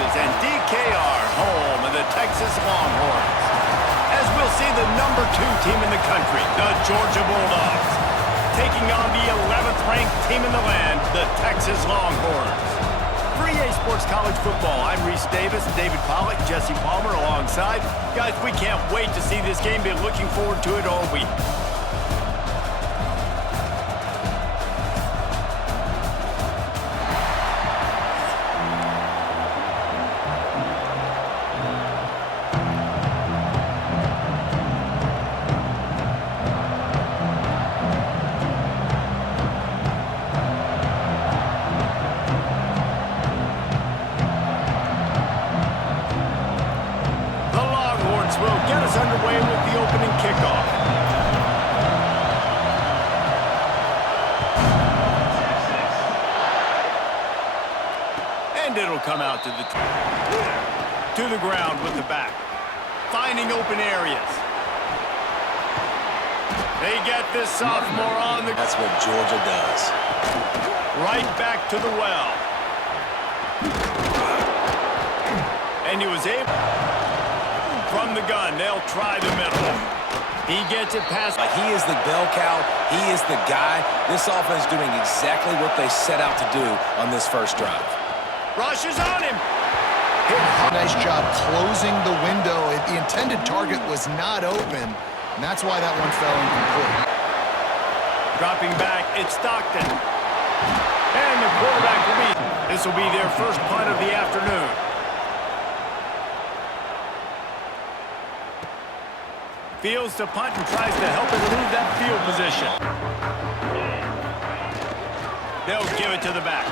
Texas and DKR, home of the Texas Longhorns. As we'll see the number 2 team in the country, the Georgia Bulldogs, taking on the 11th ranked team in the land, the Texas Longhorns. For EA Sports College Football, I'm Reese Davis, David Pollack, Jesse Palmer alongside. Guys, we can't wait to see this game. Been looking forward to it all week. Will get us underway with the opening kickoff. And it'll come out to the ground with the back. Finding open areas. They get this sophomore on the... That's what Georgia does. Right back to the well. And he was able... From the gun, they'll try the middle. He gets it past. He is the bell cow. He is the guy. This offense doing exactly what they set out to do on this first drive. Rushes on him. Nice job closing the window. The intended target was not open, and that's why that one fell incomplete. Dropping back, it's Stockton. And the quarterback will be. This will be their first punt of the afternoon. Fields to punt and tries to help it move that field position. They'll give it to the back.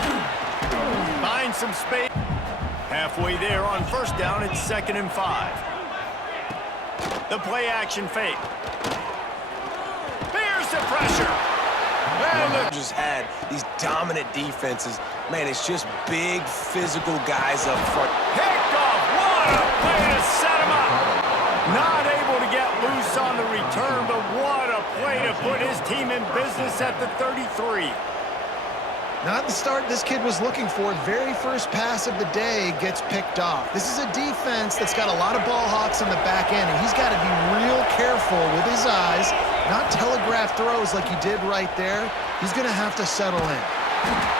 Find some space. Halfway there on first down, it's 2nd and 5. The play action fake. Here's the pressure. And just had these dominant defenses. Man, it's just big physical guys up front. Picked off. What a play to set him up. Not able to get loose on the return, but what a play to put his team in business at the 33. Not the start this kid was looking for. Very first pass of the day gets picked off. This is a defense that's got a lot of ball hawks in the back end, and he's got to be real careful with his eyes, not telegraph throws like he did right there. He's going to have to settle in.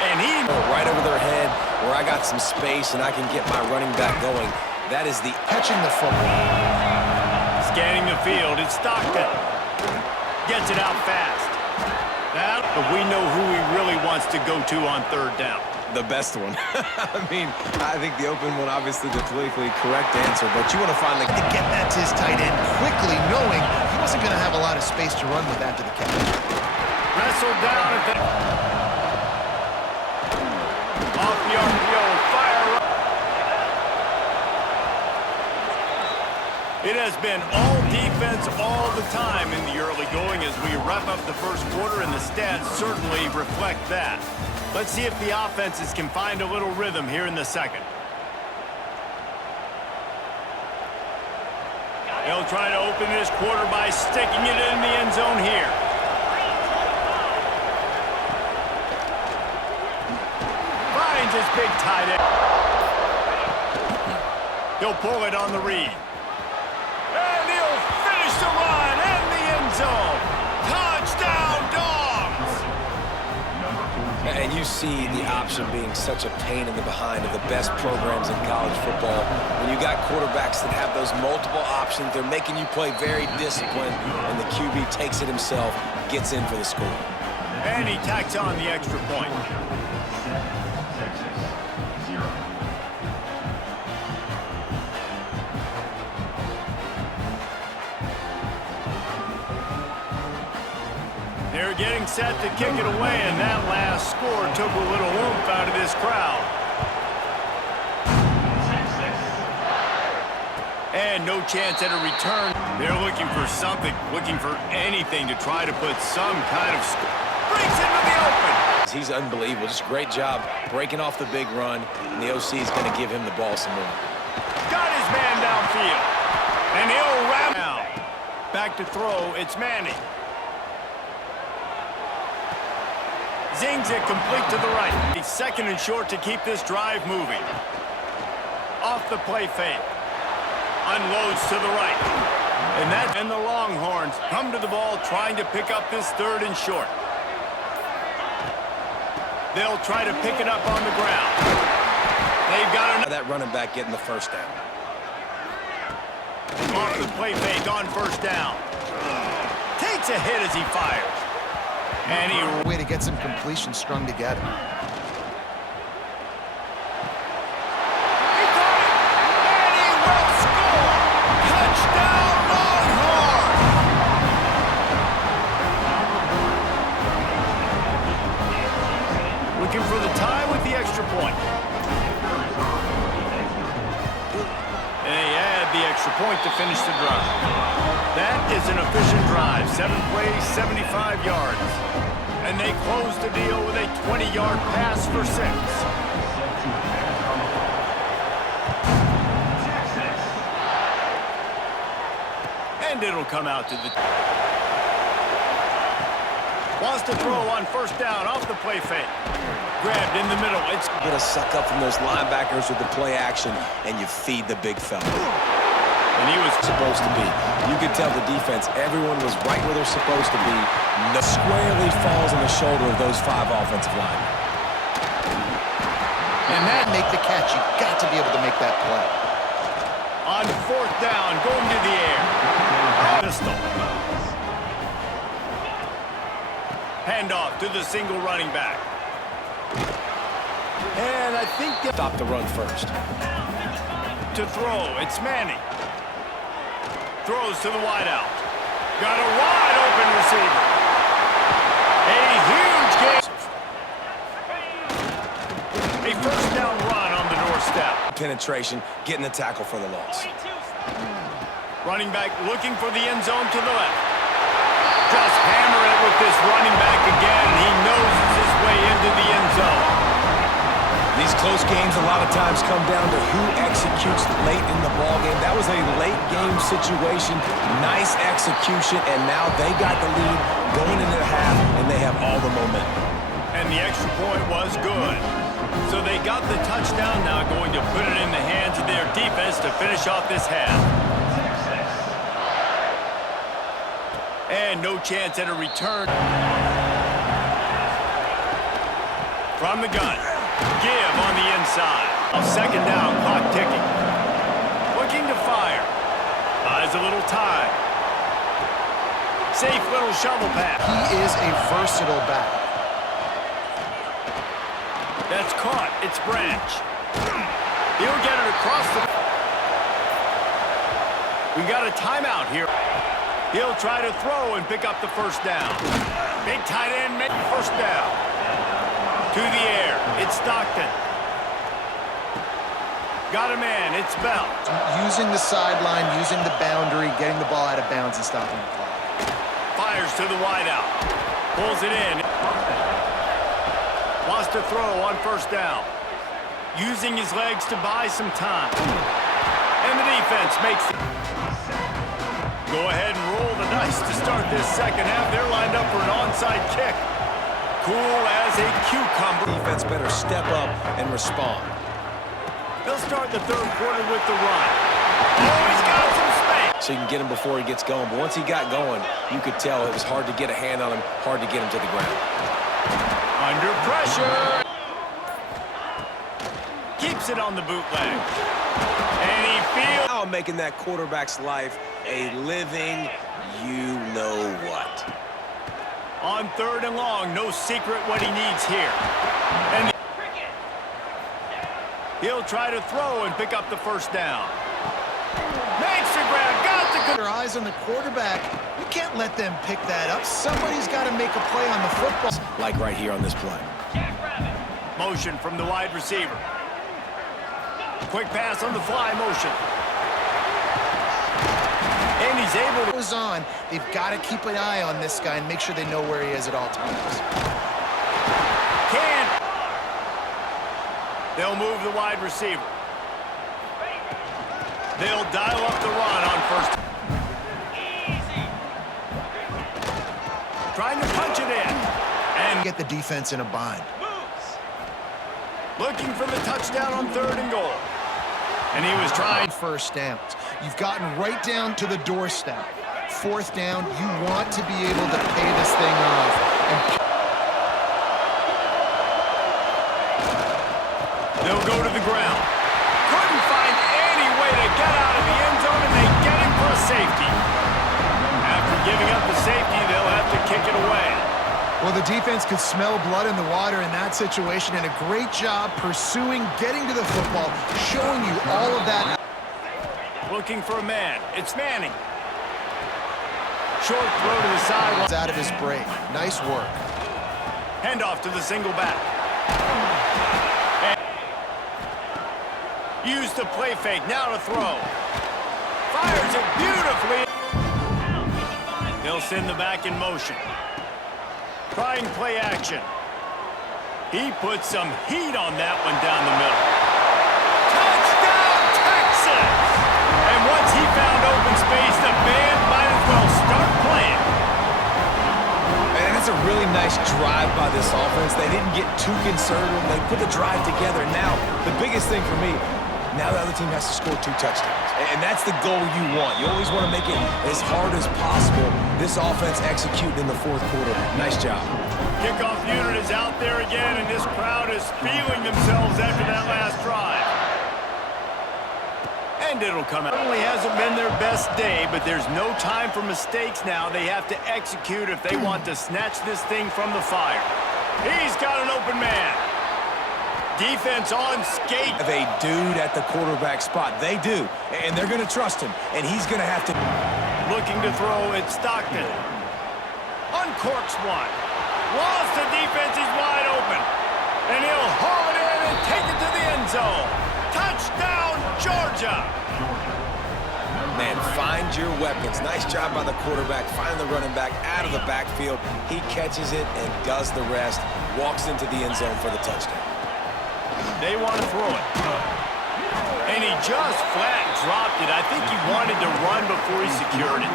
And he... Right over their head where I got some space and I can get my running back going. That is the... Catching the football. Scanning the field, it's Stockton. Gets it out fast. But we know who he really wants to go to on 3rd down. The best one. I mean, I think the open one, obviously the politically correct answer, but you want to find the... To get that to his tight end quickly, knowing he wasn't going to have a lot of space to run with after the catch. Wrestled down at the... Off the RPO, fire up. It has been all defense all the time in the early going as we wrap up the first quarter, and the stats certainly reflect that. Let's see if the offenses can find a little rhythm here in the second. They'll try to open this quarter by sticking it in the end zone here. Finds his big tight end. He'll pull it on the read. And he'll finish the run in the end zone. Touchdown, Dogs! And you see the option being such a pain in the behind of the best programs in college football. When you got quarterbacks that have those multiple options, they're making you play very disciplined, and the QB takes it himself, gets in for the score. And he tacks on the extra point. They're getting set to kick it away, and that last score took a little oomph out of this crowd. And no chance at a return. They're looking for something, looking for anything to try to put some kind of score. Breaks into the open. He's unbelievable. Just a great job breaking off the big run, and the OC is going to give him the ball some more. Got his man downfield. And he'll wrap out. Back to throw, it's Manning. Zings it complete to the right. He's 2nd and short to keep this drive moving. Off the play fake. Unloads to the right. And the Longhorns come to the ball trying to pick up this 3rd and short. They'll try to pick it up on the ground. They've got that running back getting the first down. Off the play fake on 1st down. Takes a hit as he fires. And he... Way to get some completion strung together. Looking for the tie with the extra point. And they add the extra point to finish the drive. That is an efficient drive. 7 plays, 75 yards. And they close the deal with a 20-yard pass for 6. And it'll come out to the... Wants to throw on 1st down off the play fake. Grabbed in the middle. It's going to suck up from those linebackers with the play action, and you feed the big fella. And he was supposed to be. You could tell the defense, everyone was right where they're supposed to be. No squarely falls on the shoulder of those 5 offensive linemen. And that make the catch. You got to be able to make that play. On 4th down, going to the air. Pistol. Handoff to the single running back. And I think they stop the run first. To throw, it's Manning. Throws to the wideout. Got a wide open receiver. A huge game. A 1st down run on the doorstep. Penetration, getting the tackle for the loss. Running back looking for the end zone to the left. Just hammer it with this running back again. He noses his way into the end zone. These close games a lot of times come down to who executes late in the ball game. That was a late game situation. Nice execution, and now they got the lead going into the half, and they have all the momentum. And the extra point was good. So they got the touchdown, now going to put it in the hands of their defense to finish off this half. And no chance at a return. From the gun. Give on the inside. 2nd down, clock ticking. Looking to fire. Buys a little time. Safe little shovel pass. He is a versatile back. That's caught. It's Branch. He'll get it across the... We got a timeout here. He'll try to throw and pick up the 1st down. Big tight end, make 1st down. To the air. It's Stockton. Got a man. It's Bell. Using the sideline, using the boundary, getting the ball out of bounds and stopping the clock. Fires to the wideout. Pulls it in. Wants to throw on 1st down. Using his legs to buy some time. And the defense makes it. Go ahead and roll the dice to start this 2nd half. They're lined up for an onside kick. Cool as a cucumber. Defense better step up and respond. They'll start the 3rd quarter with the run. Oh, he's got some space. So you can get him before he gets going. But once he got going, you could tell it was hard to get a hand on him, hard to get him to the ground. Under pressure. Keeps it on the bootleg. And he feels... Now making that quarterback's life a living you-know-what. On 3rd and long, no secret what he needs here. And he'll try to throw and pick up the 1st down. Makes the grab, got the... Their eyes on the quarterback. You can't let them pick that up. Somebody's got to make a play on the football. Like right here on this play. Motion from the wide receiver. Quick pass on the fly motion. And he's able to... Goes on. They've got to keep an eye on this guy and make sure they know where he is at all times. They'll move the wide receiver. They'll dial up the run on 1st. Trying to punch it in. And get the defense in a bind. looking for the touchdown on 3rd and goal. And he was trying. First downs. You've gotten right down to the doorstep. Fourth down, you want to be able to pay this thing off. They'll go to the ground. Couldn't find any way to get out of the end zone, and they get him for a safety. After giving up the safety, they'll have to kick it away. Well, the defense could smell blood in the water in that situation, and a great job pursuing, getting to the football, showing you all of that. Looking for a man. It's Manning. Short throw to the sideline. Out of his break. Nice work. Handoff to the single back. And use the play fake. Now to throw. Fires it beautifully. They'll send the back in motion. Trying play action. He put some heat on that one down the middle. Touchdown, Texas! And once he found open space, the band might as well start playing. And it's a really nice drive by this offense. They didn't get too conservative. They put the drive together. Now, the biggest thing for me, now the other team has to score 2 touchdowns. And that's the goal you want. You always want to make it as hard as possible. This offense executing in the fourth quarter. Nice job. Kickoff unit is out there again, and this crowd is feeling themselves after that last drive. And it'll come out. It certainly hasn't been their best day, but there's no time for mistakes now. They have to execute if they want to snatch this thing from the fire. He's got an open man. Defense on skate. Have a dude at the quarterback spot. They do, and they're going to trust him, and he's going to have to. Looking to throw, it's Stockton. Uncorks one. Lost the defense, he's wide open. And he'll haul it in and take it to the end zone. Touchdown, Georgia. Man, find your weapons. Nice job by the quarterback. Find the running back out of the backfield. He catches it and does the rest. Walks into the end zone for the touchdown. They want to throw it. And he just flat dropped it. I think he wanted to run before he secured it.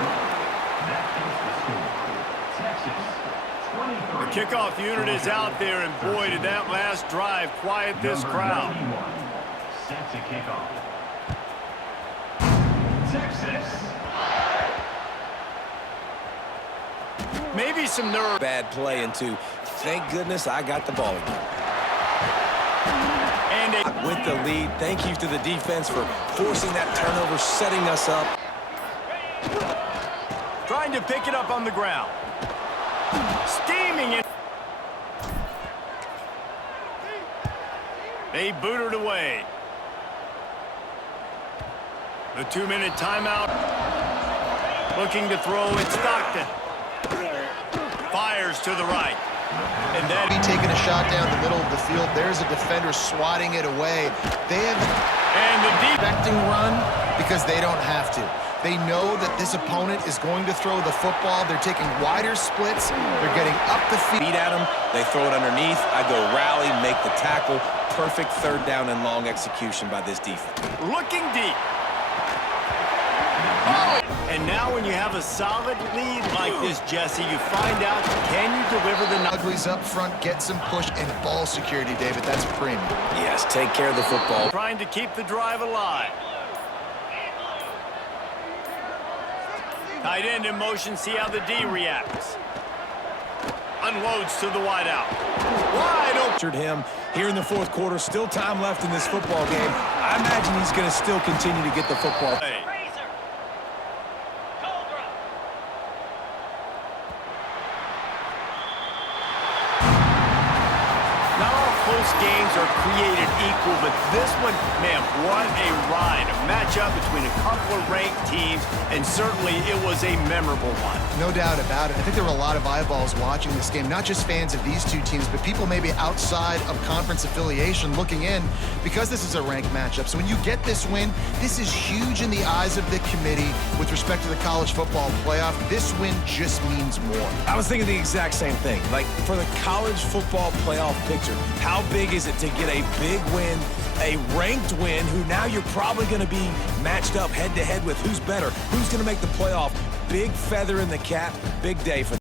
The kickoff unit is out there, and boy, did that last drive quiet this crowd. Set to kick off. Texas. Maybe some nerve. Bad play into, thank goodness I got the ball again. And with the lead, thank you to the defense for forcing that turnover, setting us up. trying to pick it up on the ground. Steaming it. They boot it away. The 2-minute timeout. Looking to throw, it's Stockton. Fires to the right. And that be taking a shot down the middle of the field. There's a defender swatting it away. They have the expecting run because they don't have to. They know that this opponent is going to throw the football. They're taking wider splits. They're getting up the field. Beat at them. They throw it underneath. I go rally, make the tackle. Perfect third down and long execution by this defense. Looking deep. Oh! And now when you have a solid lead like this, Jesse, you find out, can you deliver the... Uglies up front, get some push and ball security, David. That's premium. Yes, take care of the football. Trying to keep the drive alive. Tight end in motion, see how the D reacts. Unloads to the wideout. Wide open. Him here in the fourth quarter. Still time left in this football game. I imagine he's going to still continue to get the football. Hey. Games are created equal, but this one, man, what a ride. A matchup between a couple of ranked teams, and certainly it was a memorable one. No doubt about it. I think there were a lot of eyeballs watching this game, not just fans of these two teams, but people maybe outside of conference affiliation looking in because this is a ranked matchup. So when you get this win, this is huge in the eyes of the committee with respect to the college football playoff. This win just means more. I was thinking the exact same thing. Like, for the college football playoff picture, how big is it to get a big win, a ranked win, who now you're probably going to be matched up head-to-head with who's better, who's going to make the playoff. Big feather in the cap, big day for